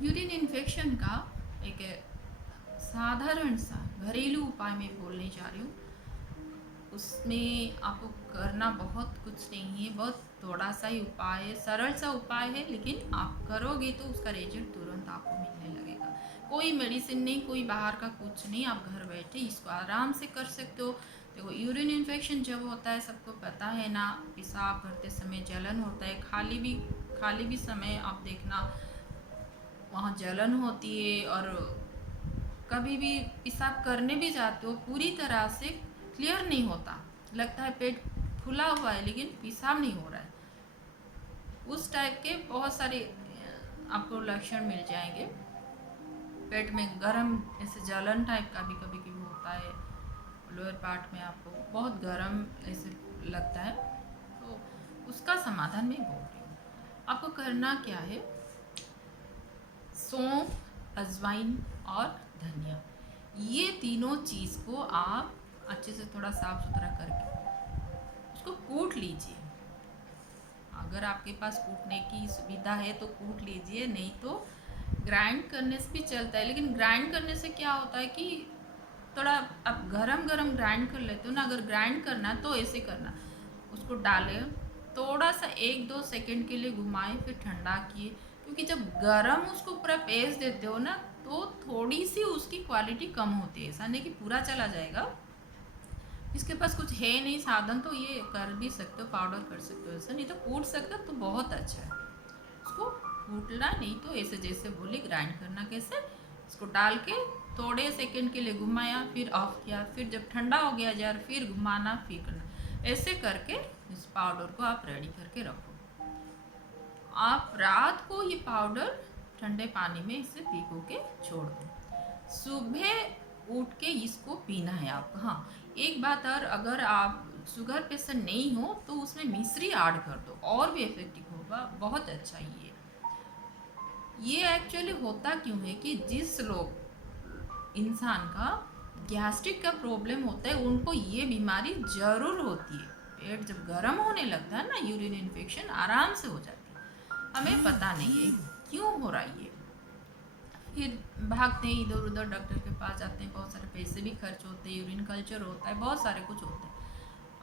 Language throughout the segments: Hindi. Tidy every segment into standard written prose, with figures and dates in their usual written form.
यूरिन इन्फेक्शन का एक साधारण सा घरेलू उपाय मैं बोलने जा रही हूँ। उसमें आपको करना बहुत कुछ नहीं है, बहुत थोड़ा सा ही उपाय है, सरल सा उपाय है, लेकिन आप करोगे तो उसका रिजल्ट तुरंत आपको मिलने लगेगा। कोई मेडिसिन नहीं, कोई बाहर का कुछ नहीं, आप घर बैठे इसको आराम से कर सकते हो। देखो, यूरिन इन्फेक्शन जब होता है सबको पता है ना, पेशाब करते समय जलन होता है, खाली भी समय आप देखना वहाँ जलन होती है। और कभी भी पेशाब करने भी जाते हो पूरी तरह से क्लियर नहीं होता, लगता है पेट फूला हुआ है लेकिन पेशाब नहीं हो रहा है। उस टाइप के बहुत सारे आपको लक्षण मिल जाएंगे। पेट में गरम ऐसे जलन टाइप का भी कभी कभी होता है, लोअर पार्ट में आपको बहुत गरम ऐसे लगता है। तो उसका समाधान मैं बोल रही हूँ। आपको करना क्या है, सौंफ, अजवाइन और धनिया, ये तीनों चीज़ को आप अच्छे से थोड़ा साफ सुथरा करके उसको कूट लीजिए। अगर आपके पास कूटने की सुविधा है तो कूट लीजिए, नहीं तो ग्राइंड करने से भी चलता है। लेकिन ग्राइंड करने से क्या होता है कि थोड़ा आप गरम गरम ग्राइंड कर लेते हो ना, अगर ग्राइंड करना है तो ऐसे करना, उसको डालें, थोड़ा सा 1-2 सेकंड के लिए घुमाएं, फिर ठंडा किए। क्योंकि जब गरम उसको पूरा पेस्ट देते हो ना, तो थोड़ी सी उसकी क्वालिटी कम होती है, ऐसा नहीं कि पूरा चला जाएगा। जिसके पास कुछ है नहीं साधन तो ये कर भी सकते हो, पाउडर कर सकते हो, ऐसा नहीं तो कूट सकते हो तो बहुत अच्छा है। उसको कूटना नहीं तो ऐसे जैसे बोली ग्राइंड करना कैसे, इसको डाल के थोड़े सेकंड के लिए घुमाया, फिर ऑफ किया, फिर जब ठंडा हो गया जार फिर घुमाना, फिर करना, ऐसे करके इस पाउडर को आप रेडी करके रखो। आप रात को ये पाउडर ठंडे पानी में इसे भिगो के छोड़ दो, सुबह उठ के इसको पीना है आपको। हाँ, एक बात और, अगर आप शुगर पेशेंट नहीं हो तो उसमें मिश्री ऐड कर दो, और भी इफेक्टिव होगा, बहुत अच्छा। ये एक्चुअली होता क्यों है कि जिस लोग इंसान का गैस्ट्रिक का प्रॉब्लम होता है उनको ये बीमारी जरूर होती है। पेट जब गर्म होने लगता है ना, यूरिन इन्फेक्शन आराम से हो जाती है, हमें पता नहीं है क्यों हो रहा है ये। फिर भागते हैं इधर उधर, डॉक्टर के पास जाते हैं, बहुत सारे पैसे भी खर्च होते हैं, यूरिन कल्चर होता है, बहुत सारे कुछ होते हैं।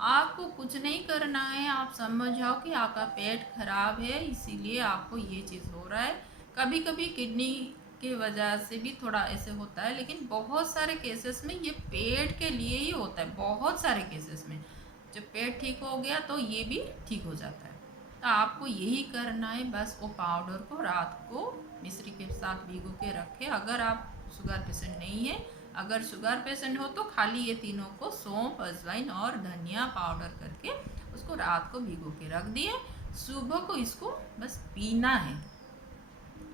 आपको कुछ नहीं करना है, आप समझ जाओ कि आपका पेट खराब है इसीलिए आपको ये चीज़ हो रहा है। कभी कभी किडनी के वजह से भी थोड़ा ऐसे होता है, लेकिन बहुत सारे केसेस में ये पेट के लिए ही होता है। बहुत सारे केसेस में जब पेट ठीक हो गया तो ये भी ठीक हो जाता है। तो आपको यही करना है, बस वो पाउडर को रात को मिश्री के साथ भिगो के रखें। अगर आप शुगर पेशेंट नहीं है, अगर शुगर पेशेंट हो तो खाली ये तीनों को सौंफ, अजवाइन और धनिया पाउडर करके उसको रात को भिगो के रख दिए, सुबह को इसको बस पीना है।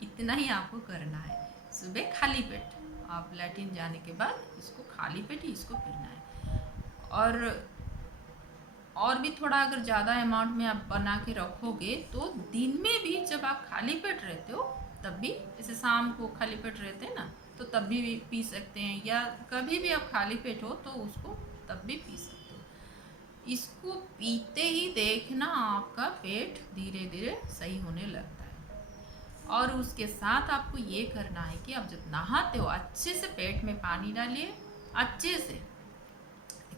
इतना ही आपको करना है। सुबह खाली पेट, आप लैट्रिन जाने के बाद इसको खाली पेट ही इसको पीना है। और भी थोड़ा अगर ज़्यादा अमाउंट में आप बना के रखोगे तो दिन में भी जब आप खाली पेट रहते हो तब भी, जैसे शाम को खाली पेट रहते हैं ना, तो तब भी पी सकते हैं, या कभी भी आप खाली पेट हो तो उसको तब भी पी सकते हो। इसको पीते ही देखना आपका पेट धीरे धीरे सही होने लगता है। और उसके साथ आपको ये करना है कि आप जब नहाते हो अच्छे से पेट में पानी डालिए, अच्छे से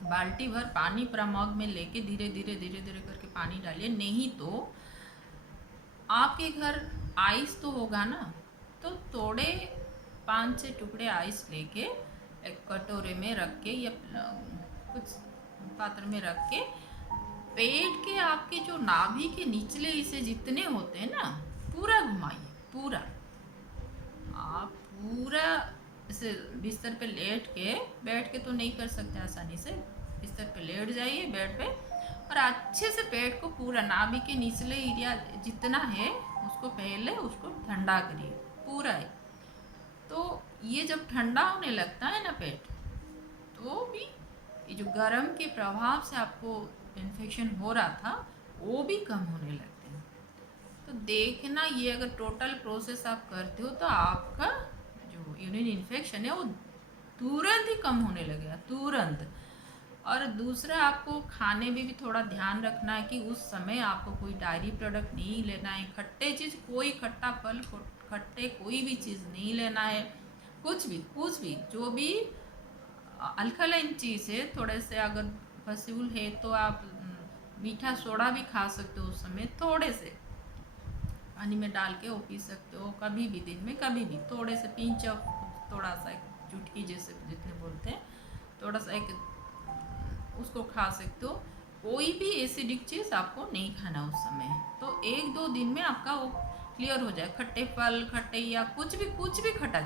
बाल्टी भर पानी पूरा मग में लेके धीरे धीरे धीरे धीरे करके पानी डालिए। नहीं तो आपके घर आइस तो होगा ना, तो थोड़े 5-6 टुकड़े आइस लेके एक कटोरे में रख के या कुछ पात्र में रख के पेट के आपके जो नाभि के निचले हिस्से जितने होते हैं ना, पूरा घुमाइए, पूरा। आप पूरा ऐसे बिस्तर पे लेट के, बैठ के तो नहीं कर सकते आसानी से, बिस्तर पे लेट जाइए बेड पे, और अच्छे से पेट को पूरा नाभि के निचले एरिया जितना है उसको पहले उसको ठंडा करिए पूरा है। तो ये जब ठंडा होने लगता है ना पेट, तो भी ये जो गर्म के प्रभाव से आपको इन्फेक्शन हो रहा था वो भी कम होने लगते हैं। तो देखना, ये अगर टोटल प्रोसेस आप करते हो तो आपका जो यूरिन इन्फेक्शन है वो तुरंत ही कम होने लगेगा, तुरंत। और दूसरा आपको खाने में भी थोड़ा ध्यान रखना है कि उस समय आपको कोई डायरी प्रोडक्ट नहीं लेना है, खट्टे चीज़, कोई खट्टा फल, खट्टे कोई भी चीज़ नहीं लेना है। कुछ भी जो भी अल्कलाइन चीज़ है, थोड़े से अगर पॉसिबल है तो आप मीठा सोडा भी खा सकते हो उस समय, थोड़े से पानी में डाल के वो पी सकते हो, कभी भी दिन में कभी भी थोड़े से पिंच ऑफ, थोड़ा सा एक चुटकी जैसे जितने बोलते हैं, थोड़ा सा एक उसको खा सकते हो। कोई भी एसिडिक चीज़ आपको नहीं खाना उस समय, तो 1-2 दिन में आपका वो क्लियर हो जाए। खट्टे फल, खट्टे या कुछ भी खट्टा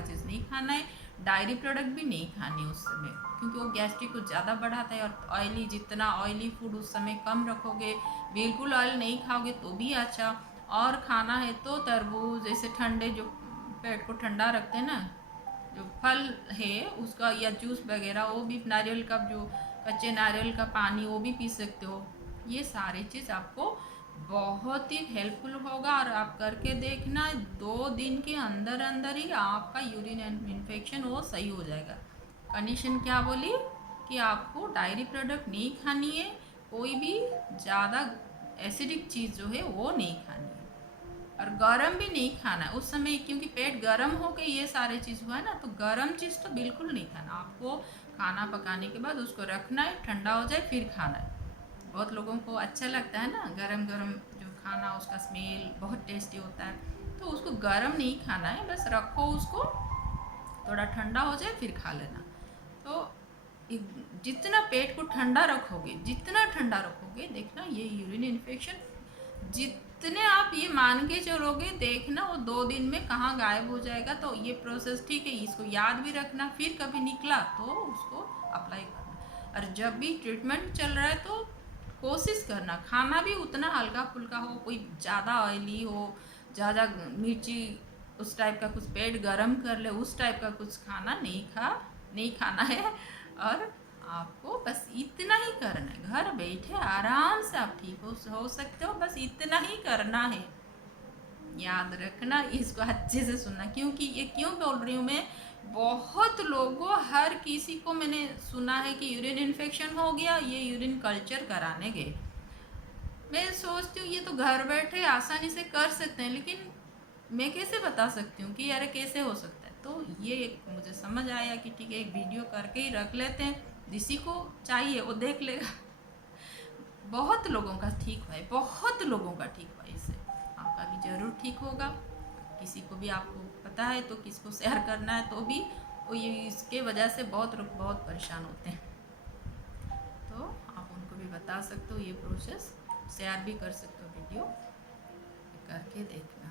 चीज़ नहीं खाना है। डायरी प्रोडक्ट भी नहीं खानी उस समय, क्योंकि वो गैस्ट्रिक को ज़्यादा बढ़ाता है। और ऑयली, जितना ऑयली फूड उस समय कम रखोगे, बिल्कुल ऑयल नहीं खाओगे तो भी अच्छा। और खाना है तो तरबूज जैसे ठंडे, जो पेट को ठंडा रखते हैं ना, जो फल है उसका, या जूस वगैरह, वो भी नारियल का, जो कच्चे नारियल का पानी, वो भी पी सकते हो। ये सारी चीज़ आपको बहुत ही हेल्पफुल होगा, और आप करके देखना, 2 दिन के अंदर अंदर ही आपका यूरिन इन्फेक्शन वो सही हो जाएगा। कंडीशन क्या बोली कि आपको डायरी प्रोडक्ट नहीं खानी है, कोई भी ज़्यादा एसिडिक चीज़ जो है वो नहीं खानी है, और गरम भी नहीं खाना है उस समय, क्योंकि पेट गरम हो के ये सारे चीज़ हुआ है ना, तो गरम चीज़ तो बिल्कुल नहीं खाना आपको। खाना पकाने के बाद उसको रखना है, ठंडा हो जाए फिर खाना है। बहुत लोगों को अच्छा लगता है ना गरम गरम जो खाना, उसका स्मेल बहुत टेस्टी होता है, तो उसको गरम नहीं खाना है, बस रखो उसको, थोड़ा ठंडा हो जाए फिर खा लेना। तो जितना पेट को ठंडा रखोगे, जितना ठंडा रखोगे, देखना ये यूरिन इन्फेक्शन जितने आप ये मान के चलोगे, देखना वो 2 दिन में कहाँ गायब हो जाएगा। तो ये प्रोसेस ठीक है, इसको याद भी रखना, फिर कभी निकला तो उसको अप्लाई करना। और जब भी ट्रीटमेंट चल रहा है तो कोशिश करना खाना भी उतना हल्का फुल्का हो, कोई ज़्यादा ऑयली हो, ज़्यादा मिर्ची, उस टाइप का कुछ पेट गरम कर ले उस टाइप का कुछ खाना नहीं खाना है। और आपको बस इतना ही करना है, घर बैठे आराम से आप ठीक हो सकते हो, बस इतना ही करना है। याद रखना, इसको अच्छे से सुनना, क्योंकि ये क्यों बोल रही हूँ मैं, बहुत लोगों, हर किसी को मैंने सुना है कि यूरिन इन्फेक्शन हो गया, ये यूरिन कल्चर कराने गए। मैं सोचती हूँ ये तो घर बैठे आसानी से कर सकते हैं, लेकिन मैं कैसे बता सकती हूँ कि यार कैसे हो सकता है। तो ये एक मुझे समझ आया कि ठीक है, एक वीडियो करके ही रख लेते हैं, जिसी को चाहिए वो देख लेगा। बहुत लोगों का ठीक हुआ है, बहुत लोगों का ठीक हुआ है इससे, आपका भी ज़रूर ठीक होगा। किसी को भी आपको पता है तो किसको शेयर करना है, तो भी वो ये इसके वजह से बहुत लोग बहुत परेशान होते हैं, तो आप उनको भी बता सकते हो, ये प्रोसेस शेयर भी कर सकते हो, वीडियो करके देखना।